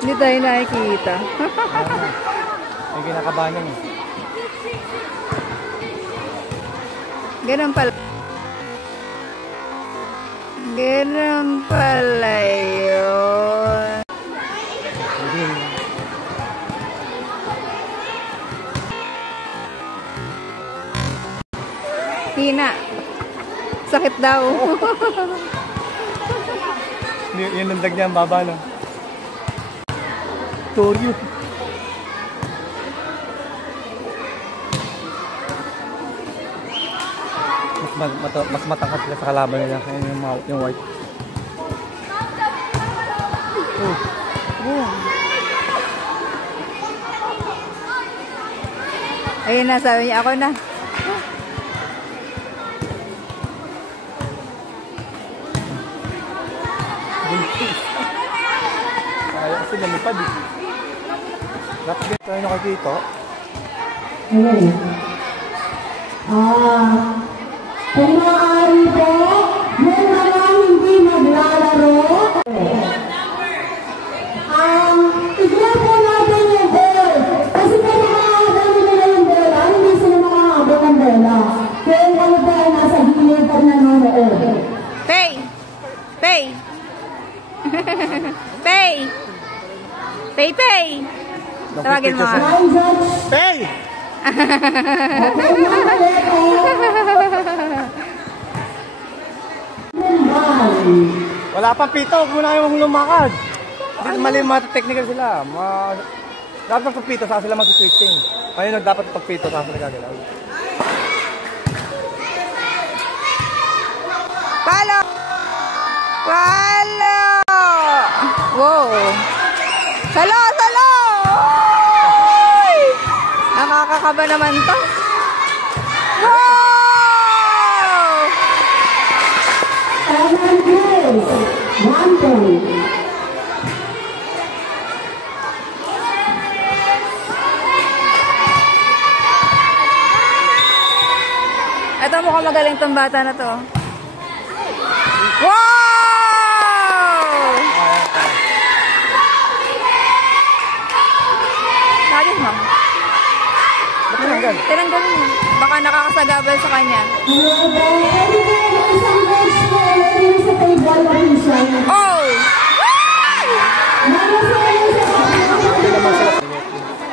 Hindi tayo nakikita. May kinakabahan eh. Ganun pala. Ganun pala yun. Hina. Sakit daw. Yung landag niya ang baba, no? Toryo. Mas matangkat sila sa kalaban nila. Ayun yung white. Ayun na, sabi niya, ako na. Kaya kasi lumipad eh. Dapat din tayo nakikita. Kung maaari po, yung mga hindi maglalaro, tignan po natin yung ball. Kasi kung makakagano nila yung bola, hindi sila makakabot ang bola. Kaya yung ano ba ay nasa gilid pag nanonood. Pay! Pay! Pay! Pay, pay! Tawagin mo nga. Pay! Wala pang pito, huwag mo na yung lumakad. Mali mga technical sila. Dapat pagpito, saka sila mag-switching. Ngayon dapat pagpito, saka sila gagalaw. Palo! Palo! Wow! Salo! Salo! Oy! Nakakakaba naman to. Wow! 7 goals, 1 point. Ito mukhang magaling tong bata na to. Wow! Nagis mo? Tinanggal mo. Baka nakakasagabal sa kanya. Oh!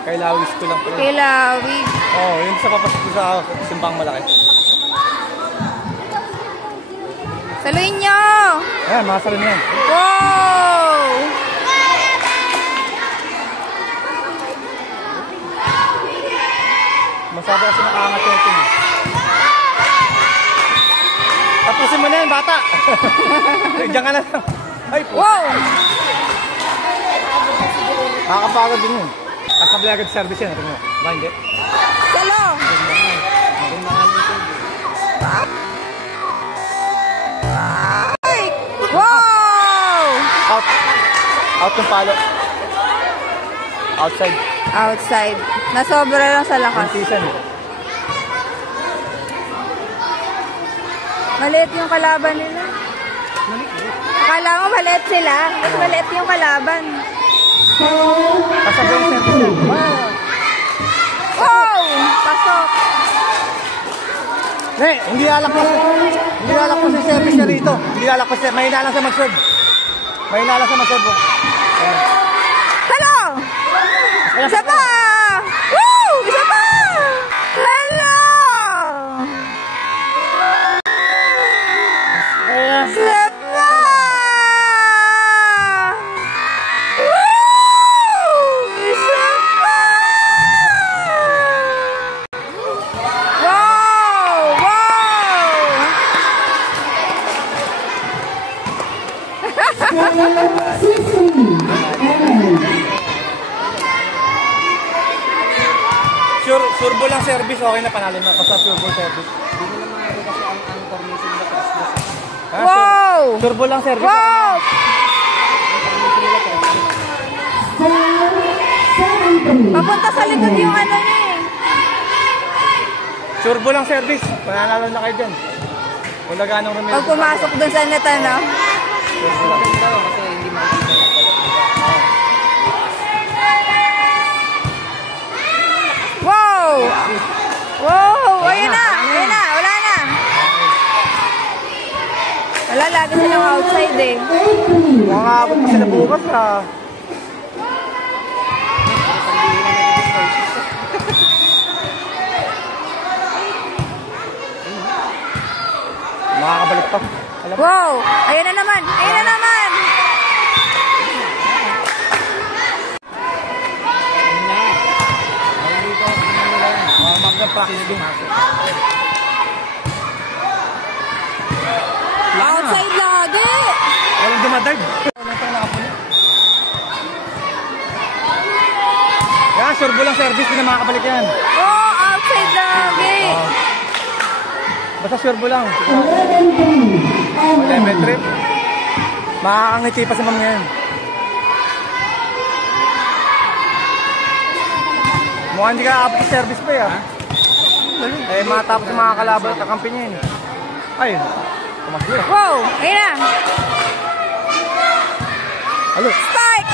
Kay Lawis ko lang pala. Kay Lawis. Oo, yun sa papasok ko sa simbang malaki. Saluhin nyo! Ayan, masalin yan. Wow! Masabi kasi nakaangat yung team. Tapusin mo na yan, bata! Diyan ka na lang. Ay, po. Wow! Nakakapagod din yun. Kasabli agad service yan. Tingnan mo. Ba, hindi? Salo! Wow! Out yung palo. Outside. Outside. Nasobra lang sa lakas. Season. Maliit yung kalaban nila. Akala mo maliit sila. Mas maliit yung kalaban. Kasabli yung service yan. Wow! Pasok. Hindi alak po si service niya rito. Hindi alak po siya. Mahina lang siya mag-serve. Mahina lang siya mag-serve. Hello! Isa pa! Woo! Isa pa! Hello! Isa pa! Woo! Isa pa! Wow! Wow! Surbo lang service, okay na panalo na. Basta surbo service. Hindi nila maaari kasi ang formation nila tres-tres. Wow! Surbo lang service. Wow! Papunta sa likod yung ano niya eh. Surbo lang service. Pananalo na kayo dyan. Wala ganong remedyo. Pag pumasok dun sa net, ano? Kasi hindi makikita yung lagi silang outside eh. 8-3. Mga abot pa sila bukas ah. Makakabalik pa. Alam mo? Wow! Ayan na naman! Ayan na naman! Mag-practice din. Outside lagi! Walang dumadag. Yan, sure lang service, hindi na makakabalik yan. Oh, outside lagi! Basta sure lang. 11-3. Lemon trip. Makakangiti pa si ma'am ngayon. Mukhang hindi ka aabot sa service pa eh. Eh, matapos yung mga kalaban at kakampi niya yun. Ay, tumakbo. Wow! Ayan na! Alo. Start!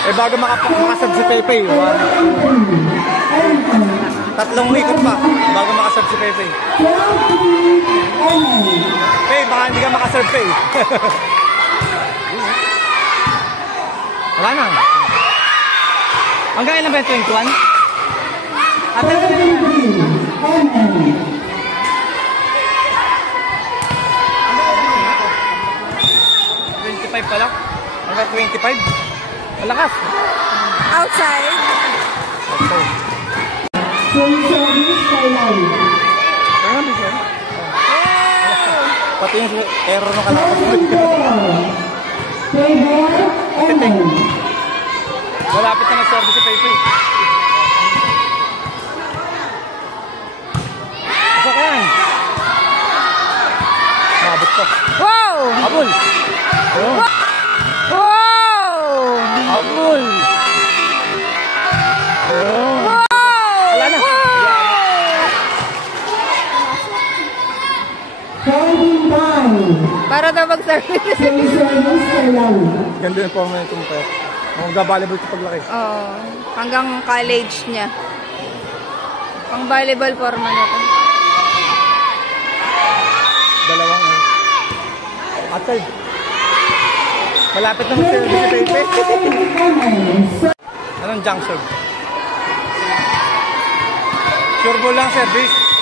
Eh, bago makasab si Pepe. Tatlong ikot pa bago makasab si Pepe. 12-3. Pepe, baka hindi ka makasab, Pepe. Wala na. Hanggang ilan ba yung 21? At 25 pala. Hanggang 25. Malakas. Outside. Okay. Service kay Larry. Kaya nga, siya. Pati yung error ng kalaban. Malapit na nag-service si Pepe. Ito ka yan. Mabot pa. Wow! Abol. Ayun. Wow! Abol. Ayun. Wala na. 45. Para daw mag-service. Service kay Larry. Ganda yung forma nitong pet. Mag-volleyball sa paglaki. Oo. Hanggang college niya. Pang volleyball forma na to. Dalawang outside. Malapit na mag-service si Pepe. Anong junk serve? Sure ball lang service.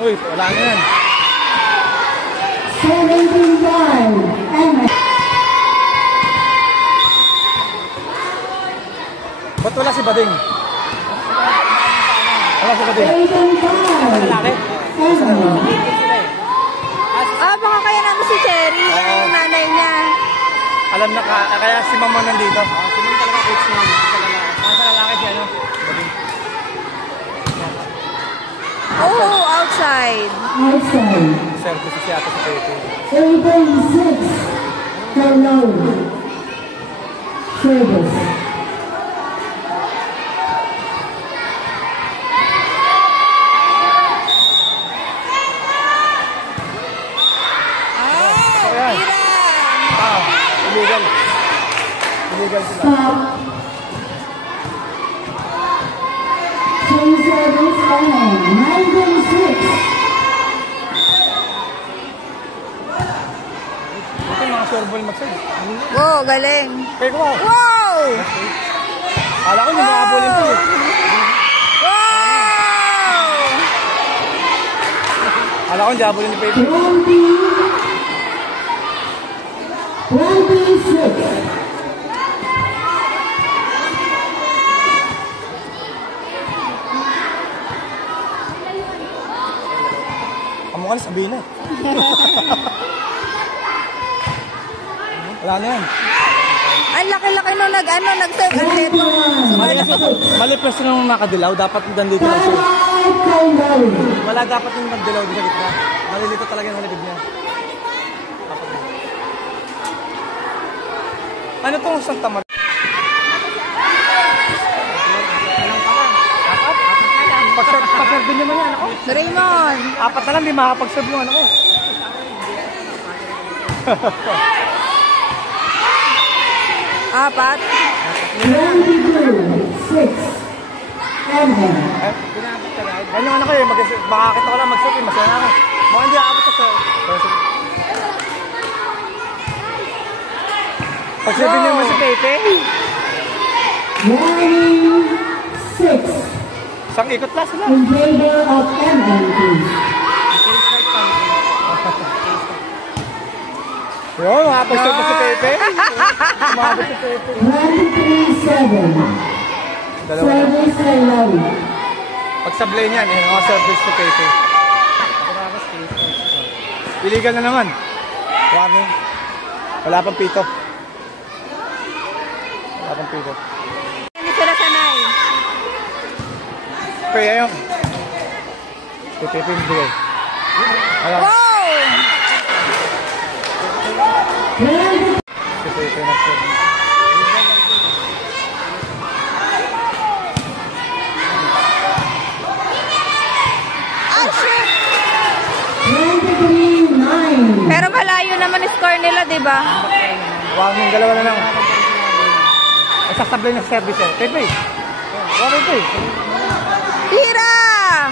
Uy, wala na yan. 75. Ba't wala si Bading? Wala si Bading. 85. Lalaki? Ah, baka kaya namin si Cherry. Yung nanay niya. Alam na kaya si Mama nandito. Si Mama talaga coach niya. Sa lalaki si ano? Bading. Oh, outside. Outside. Service si ate sa Pepe. 86. Kay Larry. Service. Ayan. Tira! Illegal. Illegal sila. Stop. Change service and 96. Ito yung mga sure ball mag-serve. Wow, galing. Kaya ko wow. Wow! Kala ko yung mga abulin to eh. Wow! Kala ko yung abulin ni Pepe. 26. Kamukha na sabihin na eh. Wala na yan. Ang laki-laki nung nag-serve ulit. Mali pwesto nung nakadilaw. Dapat nandito lang siya. Kay Larry. Wala dapat yung nagdilaw din sa gitna. Malilito talaga yung haligid niya. Ano tong Santa Maria? Apat? Pag-serve din naman yan ako. Si Raymond. 4 na lang, di makapag-serve yung ano ko. Apat. 22, 6, MM. Yan yung ano ko eh, makakita ko lang mag-serve, masaya na ako. Baka hindi aabot sa serve. Pag-serve din naman si Pepe. 26, Isang ikot lang sila. in favor of MNP. Yun, makapag-serve pa si Pepe. Umabot si Pepe. 23-7, Dalawa na. service kay Larry. Pag-sablay niyan, eh, mga service to Pepe. Illegal na naman. Warning. Wala pang pito. Wala pang pito. Hindi sila sanay. Kaya yun. Si Pepe yung bigay. Alam. Wow! Si Pepe na serve. Ah, shit! 23-9. Pero malayo naman yung score nila, di ba? Warning, dalawa na lang. Ay, sasablay na service eh. Pepe. Pepe. Tira!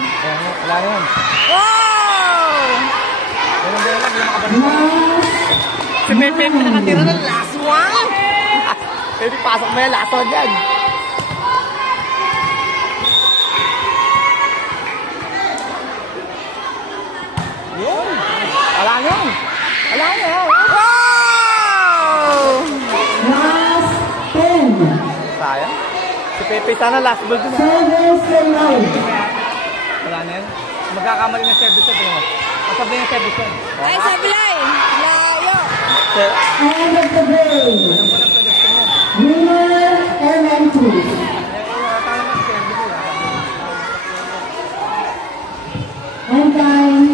Ayan, wala na yan. Wow! Ganun din lang, yung makabalik. Last Si Pepe yung nakatira ng last one. Pepe, pasok mo yan, last one yan. Yun. Wala na yan. Wala na yan. Wow! Last 10. Sayang. Si Pepe sana last ball din. Service kay Larry. Wala na yan. Magkakamali ng service yan. Masablay ng service yan. Ay, sablay! Layo! End of the day. Winner, MNP. And time.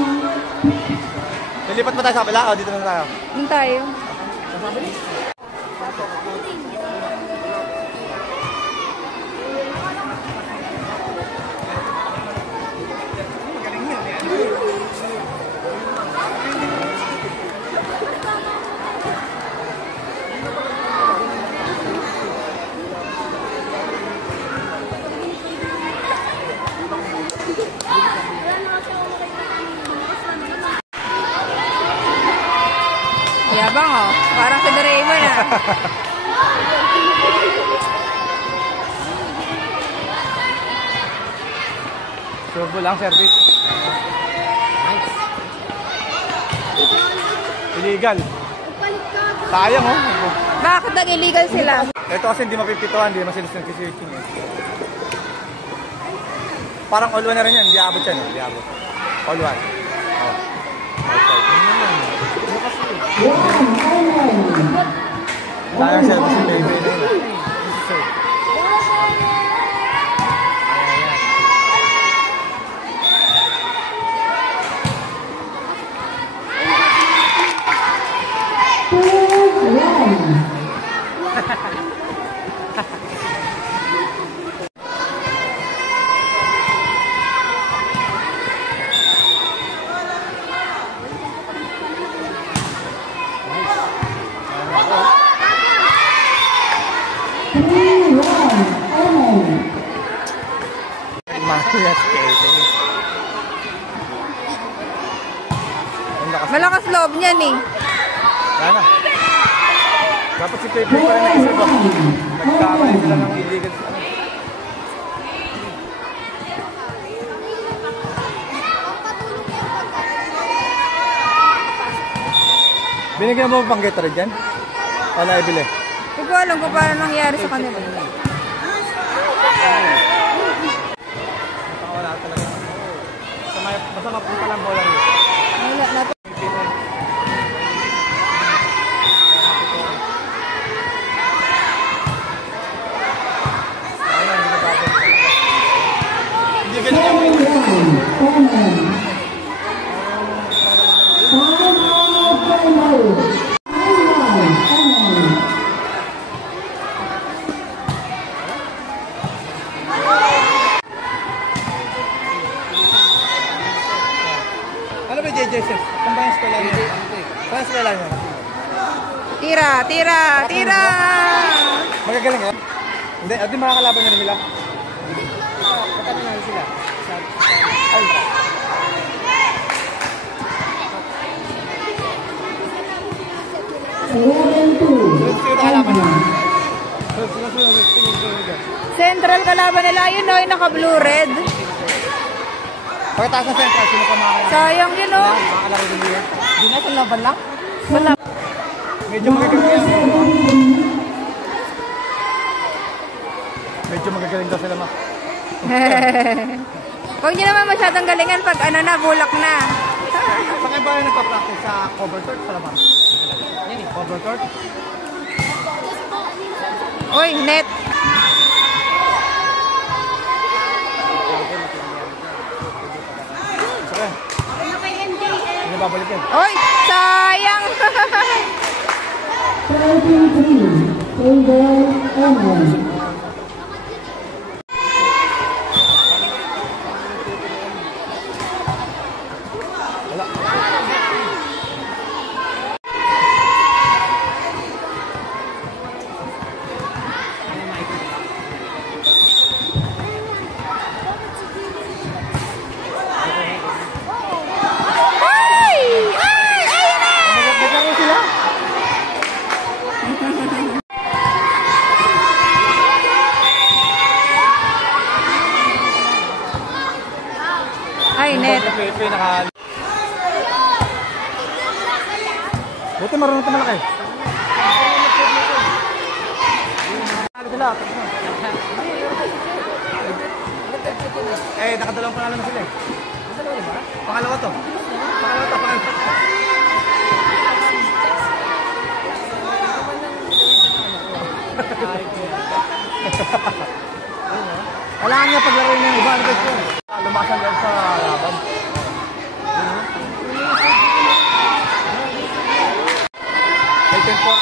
Lilipat ba tayo sa kapila? O, dito na tayo. Doon tayo. Yabang oh. Parang si Doraemon ah. Turbo lang service. Nice. Illegal. Sayang oh. Bakit nag-illegal sila? Ito kasi hindi mapipituan, hindi naman sila nag-switching eh. Parang all one na rin yan, hindi abot yan. Hindi abot. All one. Oh. Outside. Sayang service si Pepe. Yes, Pepe. Malakas loob niyan eh. Sana. Dapat si Pepe pa rin nag-isip. Nagkamali sila ng illegal sa ano. Binigyan mo pang Gatorade dyan? O naibili? Hindi ko alam kung paano nangyari sa kanila. Wala talaga. Basta mapunta lang bola rin. Wala na to. Hindi ganyan. Sabi JJ Sis. Kumbayan eskwela niya. Saan eskwela niya? Tira, tira, tira! Magagaling eh? Hindi, at di makakalaban niya nila. Magkano na sila? Ay. Sino kalaban niya? Central kalaban nila. Yun o, yung naka-blue red. Pagkataas ng Central, sino pa makakalaban? Sayang yun o. Makakalaro din nila. Hindi na, itong laban lang. Wala. Medyo magagaling yan. Medyo magagaling daw sila, ma. Huwag nyo naman masyadong galingan pag ano na, bulak na. Sa kayo ba yung nagpa-practice sa cover court sa labas? Yan eh, cover court. Uy, net. Saka. Hindi babalik yan. Uy, sayang. 33, Angel Emerald. Ay! Ay! Ayun na! Nagkakaroon sila? Ay, net. Pepe, naka... Buti marunong ito malaki. Sila. Eh, nakadalawang pangalan na sila eh. Pangalawa to. Pangalawa to, pangalawa to. Wala nga paglaro niya ng iba. Lumasan lang sa laban. May tempo.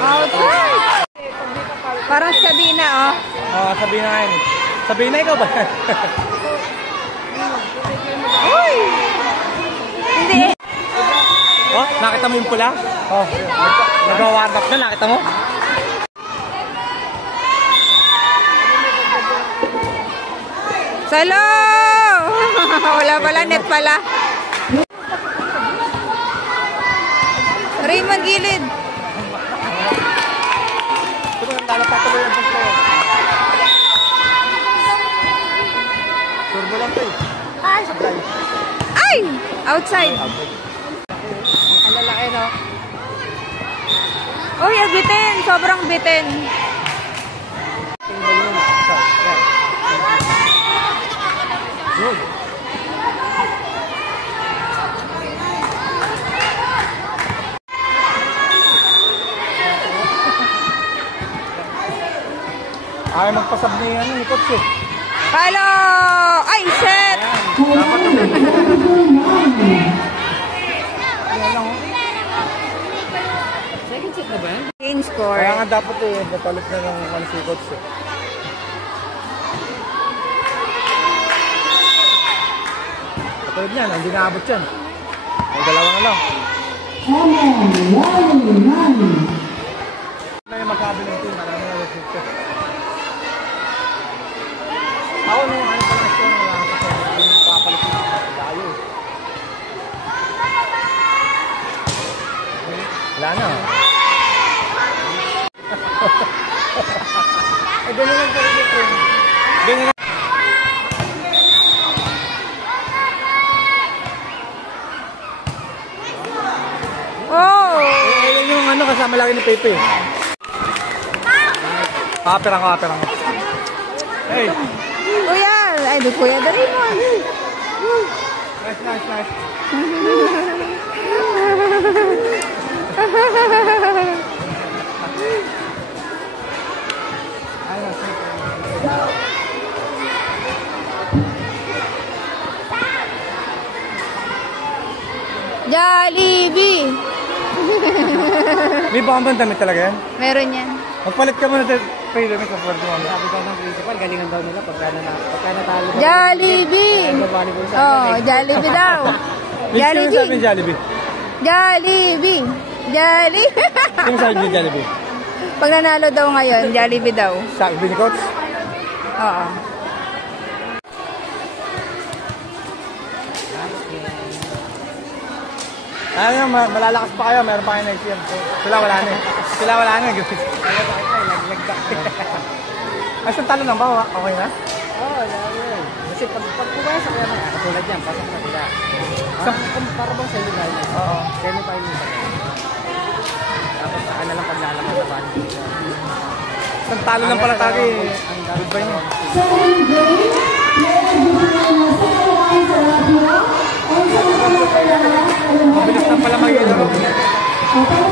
Outside. Parang Sabina, oh. Oo, Sabina nga yun. Sabina, ikaw ba? Uy! Hindi. Oh, nakita mo yung pula? Oh, nag-warm up na, nakita mo? Salo! Wala pala, net pala. Raymond Gilid. Ito ba, patuloy ang pagkakas. Turbo lang ito eh. Ay! Outside. Ang lalaki, no? Uy, ang bitin. Sobrang bitin. Ay, magpasab na yan, ni Coach eh. Hello! Ay, set! Second set na ba yan? Game score. Kaya nga dapat eh, napalit na ng si Coach eh. Katulad niyan, hindi naabot yan. May dalawa na lang. Ano yung masabi ng team? Alam mo na yung team. Ako nung ano pa lang score, wala ako sa yung papalit na layo. Wala na. Eh, gano'n lang ka rin ito. Gano'n lang. Oh! Eh, yung ano kasama lagi ni Pepe. Kaperang. Hey! Kuya! Ay, di kuya. Dali mo. Nice. Jollibee! May baka damit talaga yan? Meron yan. Magpalit ka muna ng damit. Magpalit mo. Sabi daw ng principal, galingan daw nila pagka natalo. Jollibee! Oh, Jollibee daw. Sino sabi ng Jollibee? Jollibee! Jollibee! Sino sabi ng Jollibee? Pag nanalo daw ngayon, Jollibee daw. Sabi ni Coach? Oo. Ano, malalakas pa kayo, meron pa kayo next year. Sila wala na eh. Sila wala na. Ay, isang talo lang ba? Okay na? Oo, lalo. Kasi pag pumasok yan, katulad yan, pasok na sila. Para bang semi-final? Oo. Semi-final. Dapat saka na lang paglalaman sa band. Isang talo lang pala tayo eh. Goodbye niya. So, in grade, meron din na nasa kawain sa radio. Ang sa mga Mabilis lang pala mag-ilaro. mga